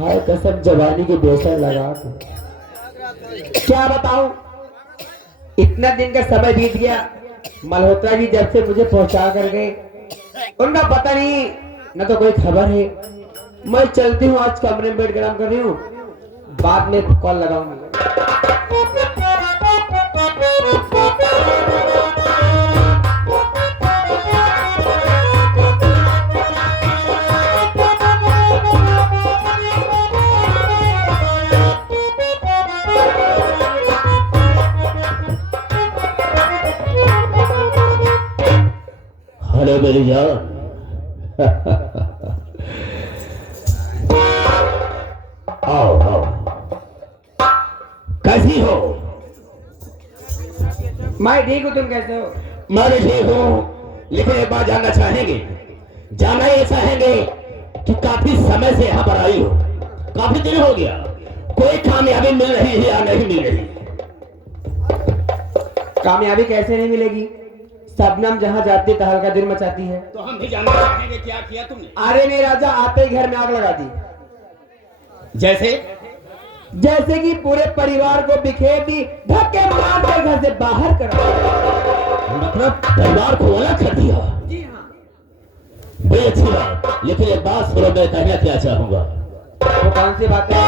हाय कसम जवानी की बेसन लगा के क्या बताऊं। इतना दिन का समय बीत गया। मल्होत्रा जी जब से मुझे पहुंचा कर गए उनका पता नहीं न तो कोई खबर है। मैं चलती हूँ, आज कमरे में बैठ कर आराम कर रही हूँ, बाद में कॉल लगाऊंगी। हेलो मेरी जान। आओ आओ, कैसी हो? मैं ठीक हूँ, तुम कैसे हो? मैं भी ठीक हूँ, लेकिन एक बात जानना ये चाहेंगे कि काफी समय से यहाँ पर आई हो, काफी दिन हो गया, कोई कामयाबी मिल रही है या नहीं मिल रही? कामयाबी कैसे नहीं मिलेगी? शबनम जहाँ जाती तहलका दिल मचाती है। तो हम भी जानना चाहेंगे क्या किया तुमने? अरे मेरे राजा आते ही घर में आग लगा दी। जैसे कि पूरे परिवार को बिखेर दी, धक्के मार के घर से बाहर कर मतलब परिवार को अलग कर दिया? जी हाँ। बड़ी अच्छी बात, लेकिन एक बात सुनो, मैं कहना क्या चाहूंगा। वो कौन सी बात है?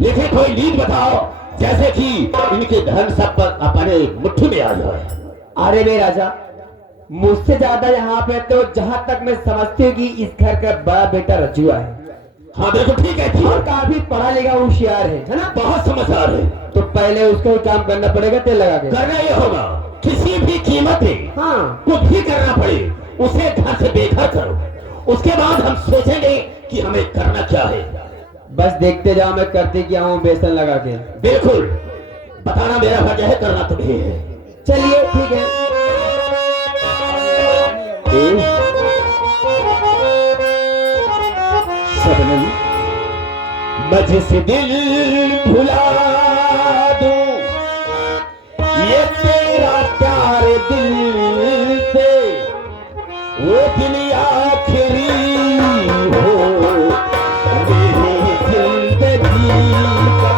लेकिन कोई लीड बताओ, जैसे कि इनके धन सब पर अपने मुट्ठी में आ जाए। अरे मेरे राजा, मुझसे ज्यादा यहाँ पे तो जहाँ तक मैं समझती हूँ कि इस घर का बड़ा बेटा रजुआ है। हाँ बिल्कुल ठीक है, ठीक। और काफी पढ़ा लिखा होशियार है ना? बहुत समझदार है। तो पहले उसको ही काम करना पड़ेगा, तेल लगा के करना ये होगा, किसी भी कीमत पे हाँ कुछ भी करना पड़े, उसे घर से बेघर करो। उसके बाद हम सोचेंगे कि हमें करना क्या है। बस देखते जाओ मैं करती क्या हूँ बेसन लगा के। बिल्कुल, बताना मेरा फर्ज है, करना तुम्हें है। चलिए ठीक है। शबनम, मुझसे दिल भुला दूं, ये तेरा प्यार दिल से, वो दिल आखिरी हो मेरी जिंदगी का।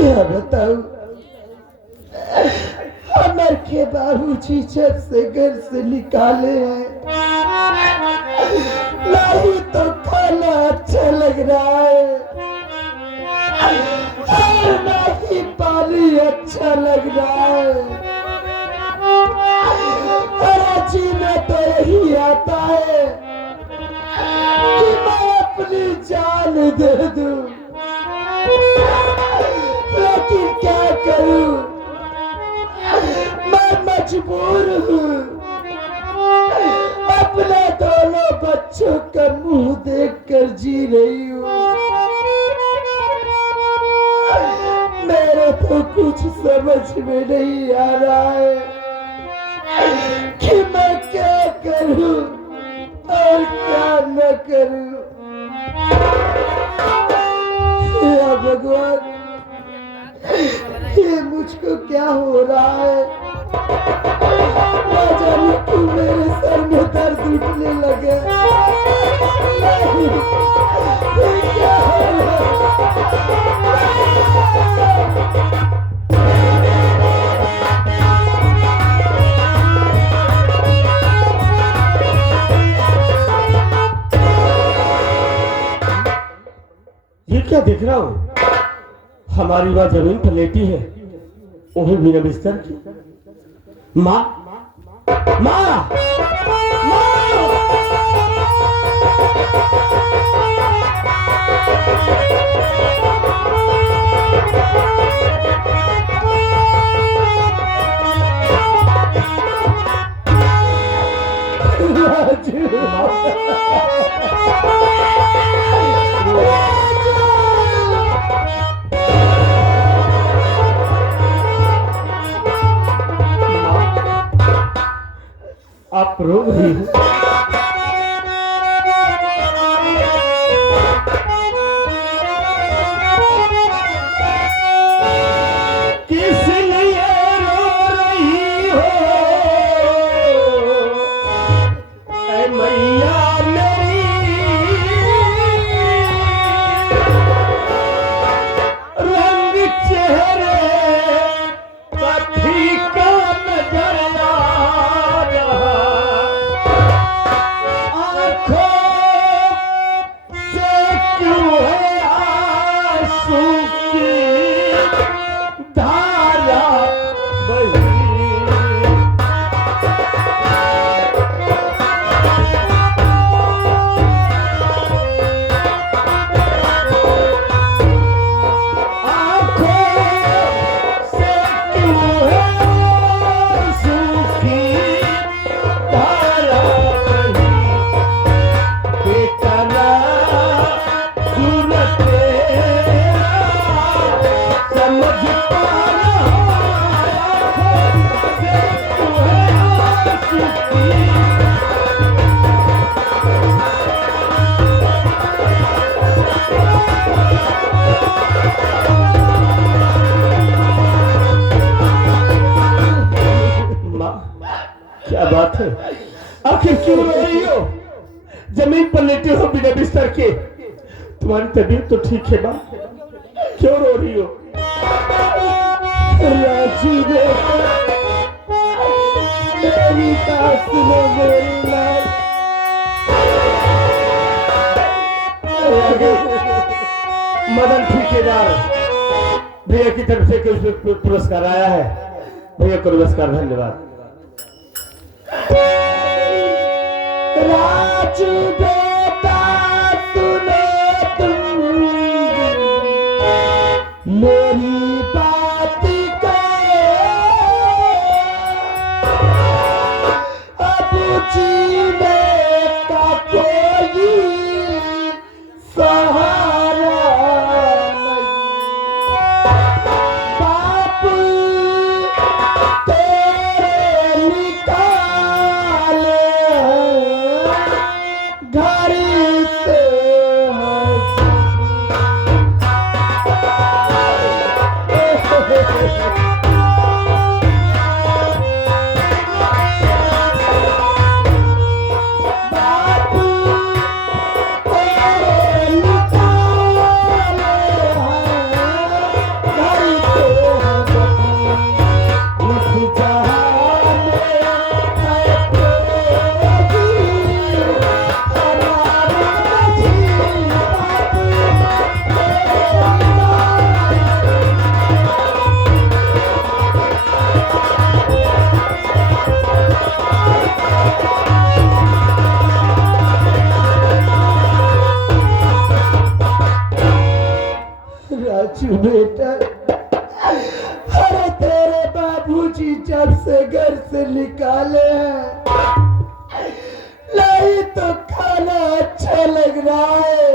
क्या बताऊं, अमर के बाबूजी जब से घर से निकाले हैं, नहीं तो खाना अच्छा लग रहा है और नहीं पानी अच्छा लग रहा है। अरे जीना तो यही आता है कि मैं अपनी जान दे दूं, लेकिन क्या करूं, मैं मजबूर हूं। अपने दोनों बच्चों का मुंह देखकर जी रही हूं। मेरे तो कुछ समझ में नहीं आ रहा है कि मैं क्या करूं और क्या न करूं। या भगवान, ये मुझको क्या हो रहा है? ना जाने क्यों मेरे सर में दर्द उठने लगे। ये क्या हो रहा है? ये क्या देख रहा हूँ? हमारी माँ जमीन पर लेटी है, वो भी बिना बिस्तर की। माँ, माँ, आप रो रही हो? किस लिए रो रही हो ऐ मैया मेरी? रंग चेहरे का फीका नजर आ रहा, बात है? आखिर क्यों रो रही हो? जमीन पर लेटे हो बिना बिस्तर के। तुम्हारी तबीयत तो ठीक है माँ, क्यों रो रही हो? राजू बेटा, मेरी बात सुनो, मेरी लाल। मदन ठेकेदार भैया की तरफ से कुछ पुरस्कार आया है। भैया को नमस्कार, धन्यवाद। राजू बेटा सुनो तुम मेरी बात को, अब जीने का कोई सहारा नहीं। बाप तेरे निकाले घर से बाप तेरे निकाले घर से उस जहां में है तेरी हमारी नसीब। राजू बेटा, अरे तेरे बाबूजी जब से घर से निकाले हैं, नहीं तो खाना अच्छा लग रहा है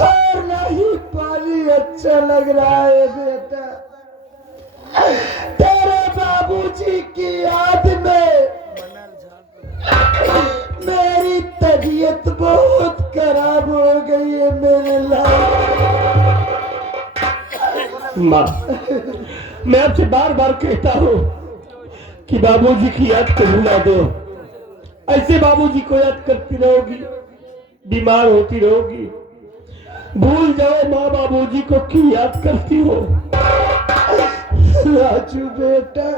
और नहीं पानी अच्छा लग रहा है। बेटा, तेरे बाबूजी की याद में मेरी तबीयत बहुत खराब हो गई है मेरे लाल। माँ, मैं आपसे बार बार कहता हूँ कि बाबूजी की याद को भुला दो। ऐसे बाबूजी को याद करती रहोगी, बीमार होती रहोगी। भूल जाओ माँ बाबूजी को क्यों याद करती हो। राजू बेटा,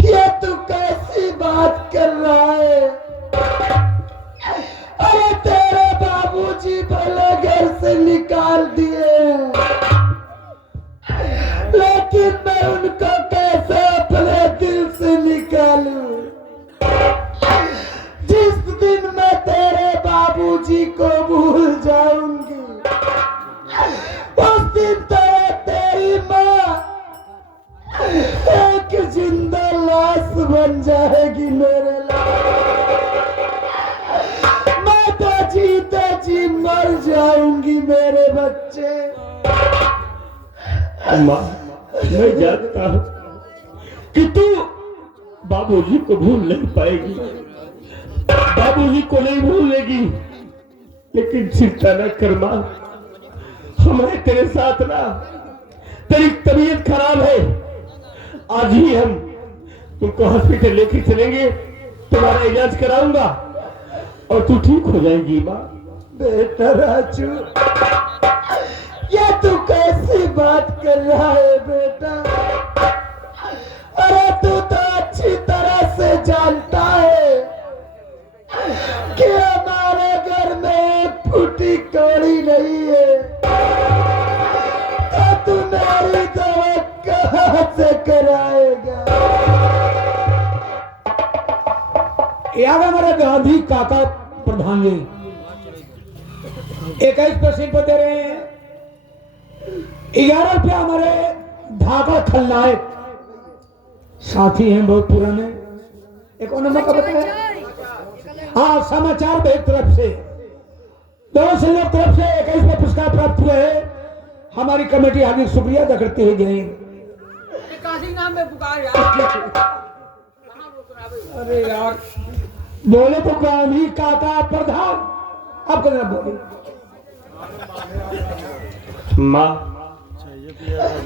ये तू कैसी बात कर रहा है? अरे तेरे बाबूजी भले घर से निकाल दिए, लेकिन मैं उनको कैसे अपने दिल से निकालूं? जिस दिन मैं तेरे बाबूजी को भूल जाऊंगी, उस दिन तो तेरी माँ एक जिंदा लाश बन जाएगी मेरे लाल। मैं तो जीते जी मर जाऊंगी मेरे बच्चे। माँ, मैं जानता हूँ कि तू बाबूजी को भूल नहीं पाएगी, बाबूजी को नहीं भूलेगी, लेकिन चिंता न कर माँ, हमें तेरे साथ ना। तेरी तबीयत खराब है, आज ही हम तुमको हॉस्पिटल लेके चलेंगे, तुम्हारा इलाज कराऊंगा और तू ठीक हो जाएगी माँ। बेटा राजू, ये तू कैसी बात कर रहा है बेटा? अरे तू तो अच्छी तरह से जानता है कि हमारे घर में एक फूटी कौड़ी नहीं है, तो तू मेरी दवा कहाँ से कराएगा? याद है हमारे गांधी काका प्रधान जी 21% पर दे रहे हैं। 11 रुपया हमारे ढाका खलनायक साथी हैं बहुत पुराने, एक और नंबर का बताया। हाँ, समाचार भाई तरफ से, दोनों संयोग तरफ से 21वां पुरस्कार प्राप्त हुए है। हमारी कमेटी हार्दिक शुक्रिया अदा करती है। जय हिंद। काशी नाम में पुकार यार। अरे यार, बोले तो गांधी काका प्रधान, आप कहना बोले। माँ,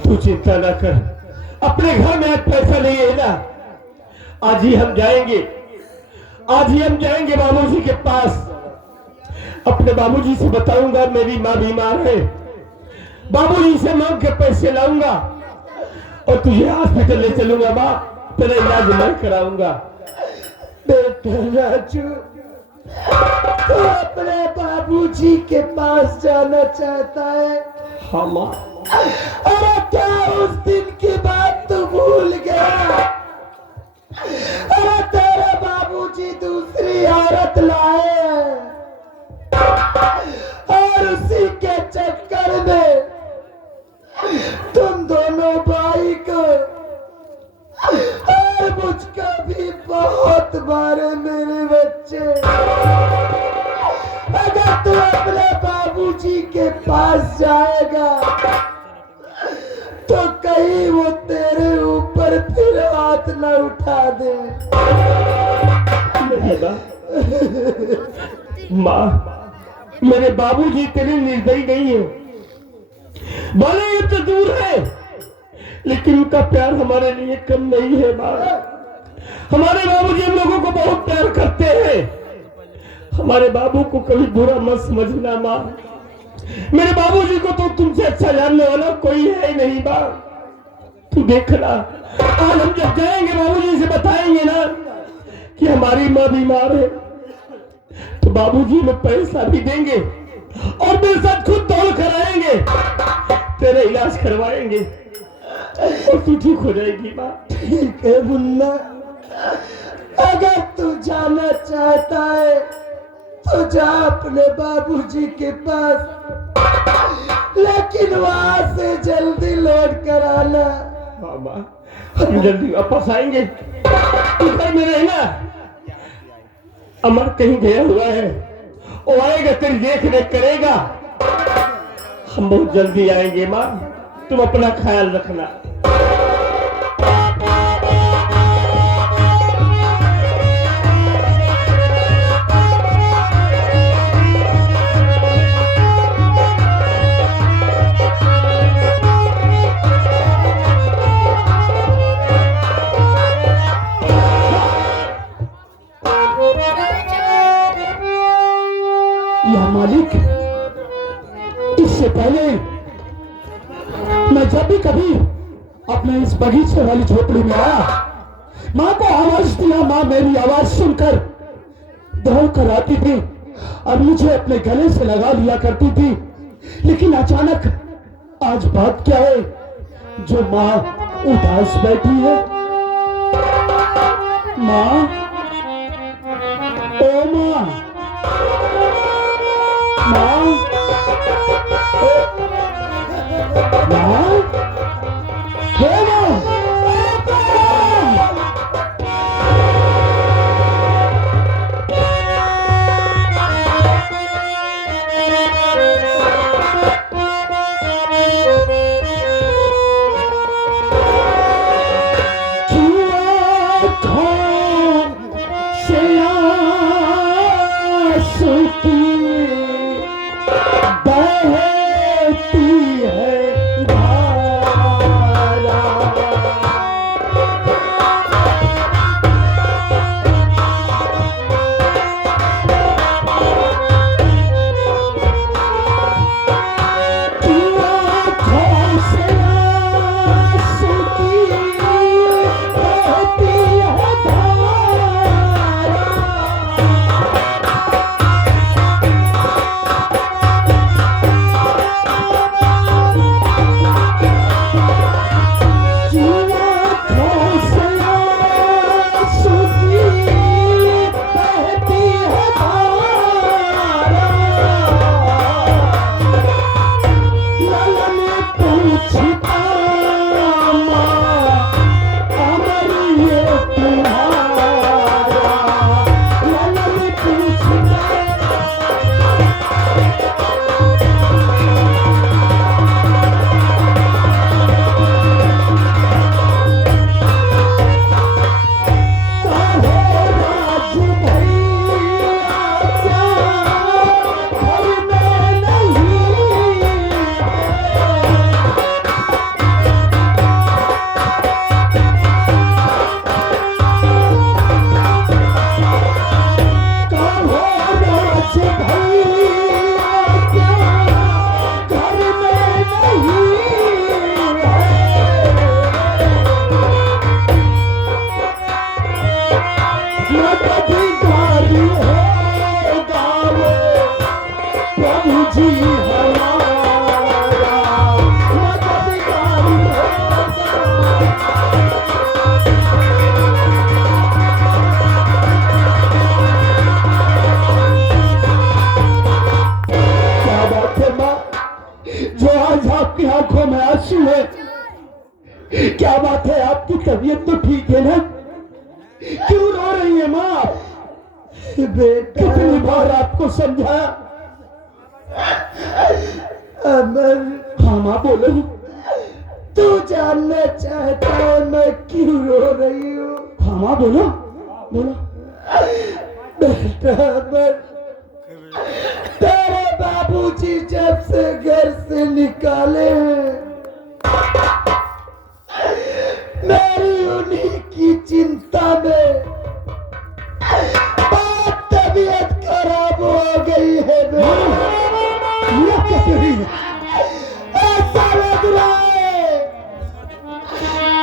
तू चिंता न कर, अपने घर में आज पैसा नहीं है ना, आज ही हम जाएंगे, आज ही हम जाएंगे बाबूजी के पास। अपने बाबूजी से बताऊंगा मेरी माँ बीमार है, बाबूजी से मांग के पैसे लाऊंगा और तुझे हॉस्पिटल ले चलूंगा। माँ तेरा इलाज मैं कराऊंगा। बेटा राजू, तू अपने बाबूजी के पास जाना चाहता है? हाँ माँ। अरे क्या उस दिन की बात तू भूल गया? अरे तेरे बाबूजी दूसरी औरत लाए हैं और उसी के चक्कर में तुम दोनों भाई को और मुझको भी बहुत मारे मेरे बच्चे। अगर तू अपने बाबूजी के पास जाएगा तो कहीं वो तेरे ऊपर फिर हाथ न उठा दे। माँ मेरे बाबूजी तेरे निर्दयी नहीं है, भले ये तो दूर है लेकिन उनका प्यार हमारे लिए कम नहीं है। माँ हमारे बाबूजी हम लोगों को बहुत प्यार करते हैं, हमारे बाबू को कभी बुरा मत समझना। माँ मेरे बाबूजी को तो तुमसे अच्छा जानने वाला कोई है ही नहीं। माँ तू देखना, आज हम जब जाएंगे बाबूजी से बताएंगे ना कि हमारी माँ बीमार है तो बाबूजी में पैसा भी देंगे और मेरे साथ खुद दौड़ कर आएंगे, तेरा इलाज करवाएंगे और तू ठीक हो जाएगी। माँ ठीक है मुन्ना, अगर तू जाना चाहता है तो जा अपने बाबूजी के पास, लेकिन वहां से जल्दी लौट कर आना। हाँ माँ हम जल्दी वापस आएंगे। तू घर में रहना, अमर कहीं गया हुआ है, वो आएगा तेरी देख रेख करेगा। हम बहुत जल्दी आएंगे। माँ तुम अपना ख्याल रखना। या मालिक, इससे पहले मैं जब भी कभी अपने इस बगीचे वाली झोपड़ी में आया, माँ को आवाज दिया, माँ मेरी आवाज सुनकर दौड़ कर आती थी और मुझे अपने गले से लगा लिया करती थी। लेकिन अचानक आज बात क्या है जो माँ उदास बैठी है? माँ, ओ माँ, माँ, माँ, हे माँ, क्या बात है, आपकी तबीयत तो ठीक है ना? क्यों रो रही है माँ? बेटा कितनी बार आपको समझाया। अमर, हाँ माँ बोलो। तू जानना चाहता है मैं क्यों रो रही हूँ? हाँ माँ बोलो बोलो। बेटा अमर, तेरे बाबूजी जब से घर से निकाले हैं, मेरी उन्हीं की चिंता में बहुत तबीयत खराब हो गई है। ऐसा लग रहा है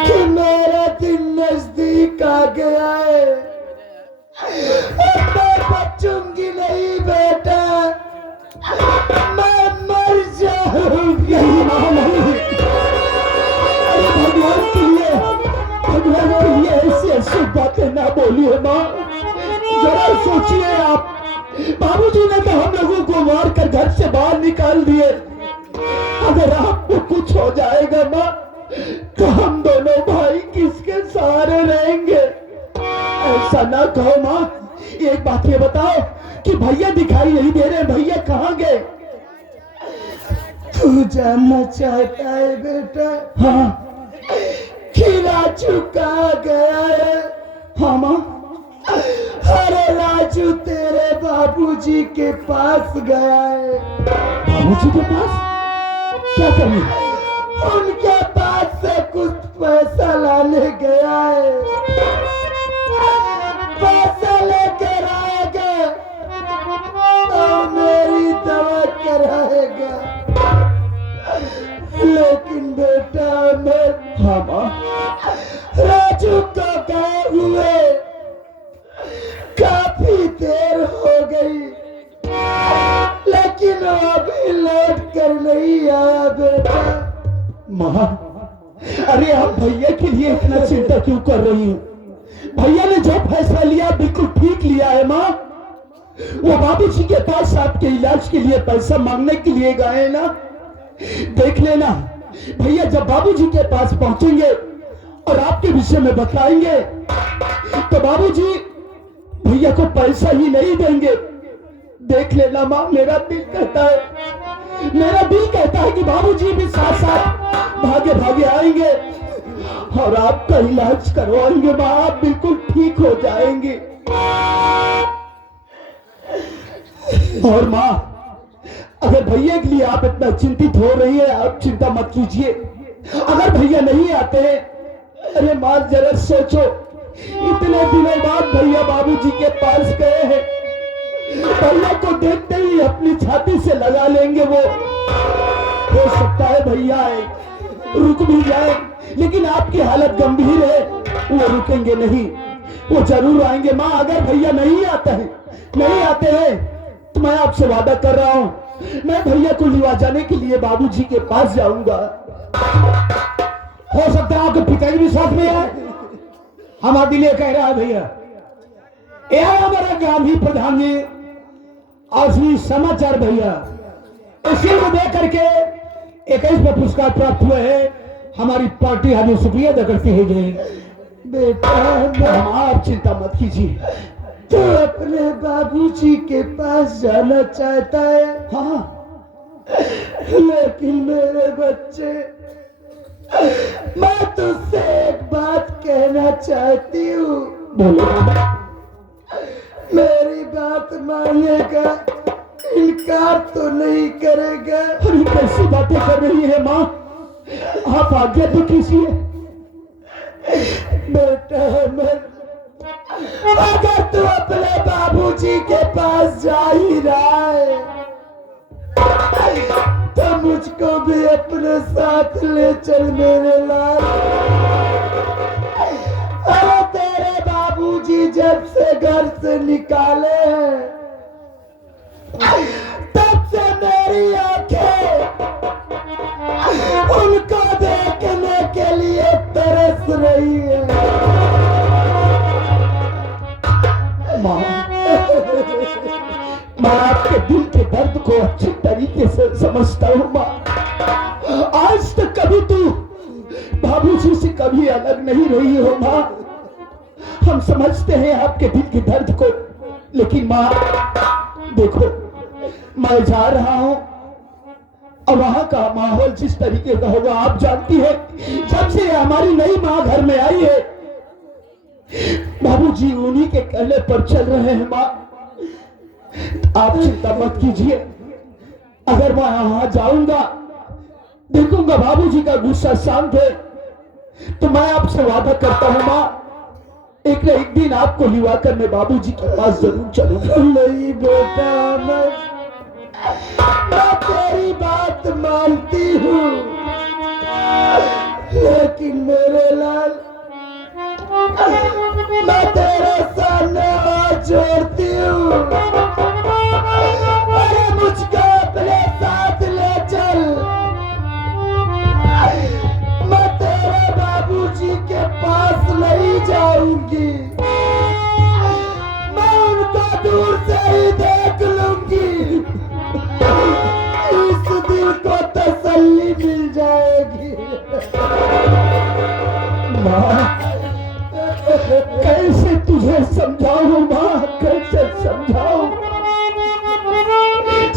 कि मेरा दिन नजदीक आ गया है। अब मैं बचूंगी नहीं बेटा, मैं मर जाऊंगी। अरे भगवान के लिए ऐसी ऐसी बातें ना बोलिए माँ। जरा सोचिए आप, बाबूजी ने तो हम लोगों को मार कर घर से बाहर निकाल दिए। अगर आपको कुछ हो जाएगा माँ, तो हम दोनों भाई किसके सहारे रहेंगे? ऐसा ना कहो माँ। एक बात ये बताओ कि भैया दिखाई नहीं दे रहे, भैया कहाँ गए? तू जानना चाहता है बेटा? हाँ। कि राजू कहाँ गया है? हाँ माँ। अरे राजू तेरे बाबूजी के पास गया है। बाबूजी के पास क्या करने? उनके पास से कुछ पैसा लाने गया है। पैसा लेकर आएगा और मेरी दवा कराएगा। लेकिन बेटा मैं, हाँ माँ, राजू को गए हुए काफी देर हो गई, लेकिन वो अभी लौट कर नहीं आया बेटा। माँ, अरे आप भैया के लिए इतना चिंता क्यों कर रही हैं? भैया ने जो फैसला लिया बिल्कुल ठीक लिया है माँ। वो बाबूजी के पास आपके इलाज के लिए पैसा मांगने के लिए गए ना। देख लेना, भैया जब बाबूजी के पास पहुंचेंगे और आपके विषय में बताएंगे, तो बाबूजी भैया को पैसा ही नहीं देंगे। देख लेना माँ, मेरा दिल कहता है कि बाबूजी भी साथ साथ भागे भागे आएंगे और आपका इलाज करवाएंगे माँ। आप बिल्कुल ठीक हो जाएंगे। और माँ, अगर भैया के लिए आप इतना चिंतित हो रही है, आप चिंता मत कीजिए। अगर भैया नहीं आते, अरे माँ जरा सोचो, इतने दिनों बाद भैया बाबूजी के पास गए हैं। भैया को देखते ही अपनी छाती से लगा लेंगे वो। हो सकता है भैया आए, रुक भी जाए, लेकिन आपकी हालत गंभीर है, वो रुकेंगे नहीं, वो जरूर आएंगे माँ। अगर भैया नहीं आते हैं तो मैं आपसे वादा कर रहा हूँ, मैं भैया को लिवा जाने के लिए बाबूजी के पास जाऊंगा। हो सकता है आपके पिताजी भी साथ में आए। हमारे दिल कह रहा है भैया, यह हमारा गांधी प्रधान जी असली समाचार भैया, इसी को देख करके 21 में पुरस्कार प्राप्त हुए हैं। हमारी पार्टी हमें शुक्रिया अदा करती है। जी बेटा, आप चिंता मत कीजिए। तो अपने बाबूजी के पास जाना चाहता है? हाँ, लेकिन मेरे बच्चे, मैं तुझसे एक बात कहना चाहती हूँ। बोलो बाबा। मेरी बात मानेगा, इनकार तो नहीं करेगा? अरे कैसी बातें कर रही है माँ, आप आज्ञा तो कीजिए। बेटा अगर तू अपने बाबूजी के पास जा ही रहा है, तो मुझको भी अपने साथ ले चल मेरे लाल। अरे तेरे बाबूजी जब से घर से निकाले हैं, तब से मेरी आंखें उनको देखने के लिए तरस रही है। माँ, मैं आपके दिल के दर्द को अच्छी तरीके से समझता हूँ माँ। आज तक कभी तू बाबूजी से कभी अलग नहीं रही हो माँ। हम समझते हैं आपके दिल के दर्द को, लेकिन माँ देखो, मैं जा रहा हूं और वहां का माहौल जिस तरीके का होगा आप जानती है। जब से हमारी नई माँ घर में आई है, बाबूजी उन्हीं के कहने पर चल रहे हैं माँ। आप चिंता मत कीजिए, अगर मैं वहां जाऊंगा, देखूंगा बाबूजी का गुस्सा शांत है, तो मैं आपसे वादा करता हूं माँ, एक न एक दिन आपको लिवा कर मैं बाबूजी के पास जरूर चलूंगा। नहीं बेटा, मैं तेरी बात मानती हूँ, लेकिन मेरे लाल, मैं तेरे सामने हाथ जोड़ती हूँ। अरे मुझको अपने साथ ले चल, मैं तेरे बाबूजी के पास नहीं जाऊंगी, मैं उनको दूर से ही देख लूंगी, इस दिल को तसल्ली मिल जाएगी। माँ, कैसे तुझे समझाऊं माँ, कैसे समझाऊं?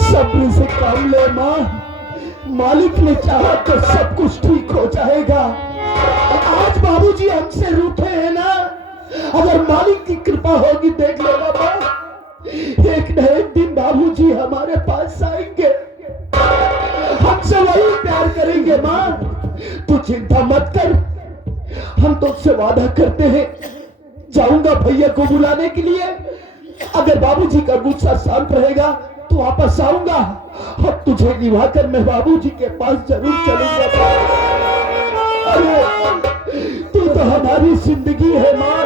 सब्र से काम ले माँ, मालिक ने चाहा तो सब कुछ ठीक हो जाएगा। आज बाबूजी हमसे रूठे हैं ना, अगर मालिक की कृपा होगी देख लेना माँ, एक न एक दिन बाबूजी हमारे पास आएंगे, हमसे वही प्यार करेंगे माँ। तू चिंता मत कर, हम तुझसे वादा करते हैं, जाऊंगा भैया को बुलाने के लिए, अगर बाबूजी का गुस्सा शांत रहेगा तो वापस आऊंगा और तुझे निभाकर मैं बाबूजी के पास जरूर चलूंगा। अरे तू तो हमारी जिंदगी है माँ,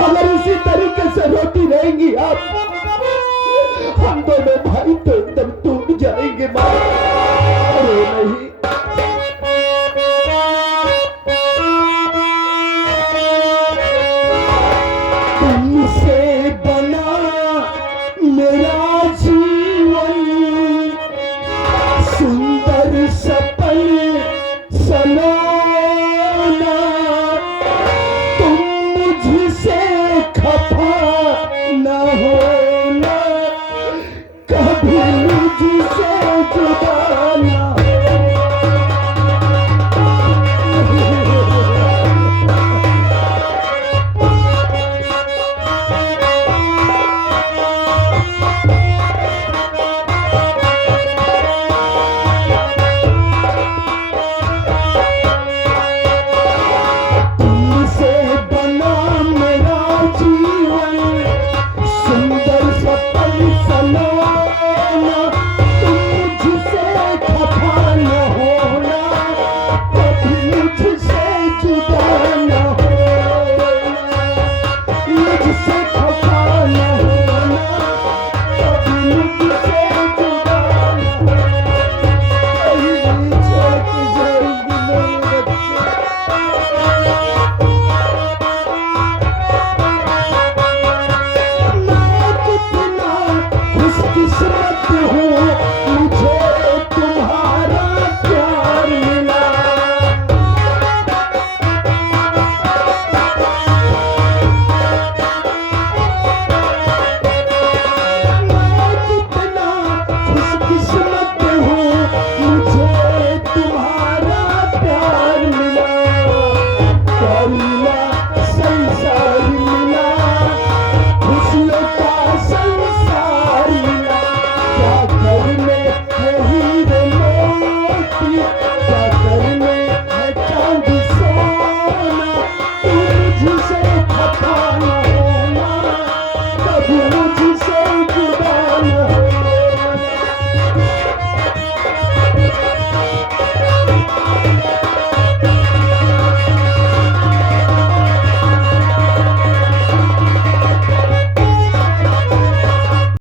अगर इसी तरीके से रोती रहेंगी आप, हम दोनों भाई तो एकदम टूट जाएंगे माँ। अरे नहीं, तुमसे बना मेरा जीवन, सुंदर सपन सलोना, तुम मुझसे खफा न होना, कभी मुझसे जुदा न खुश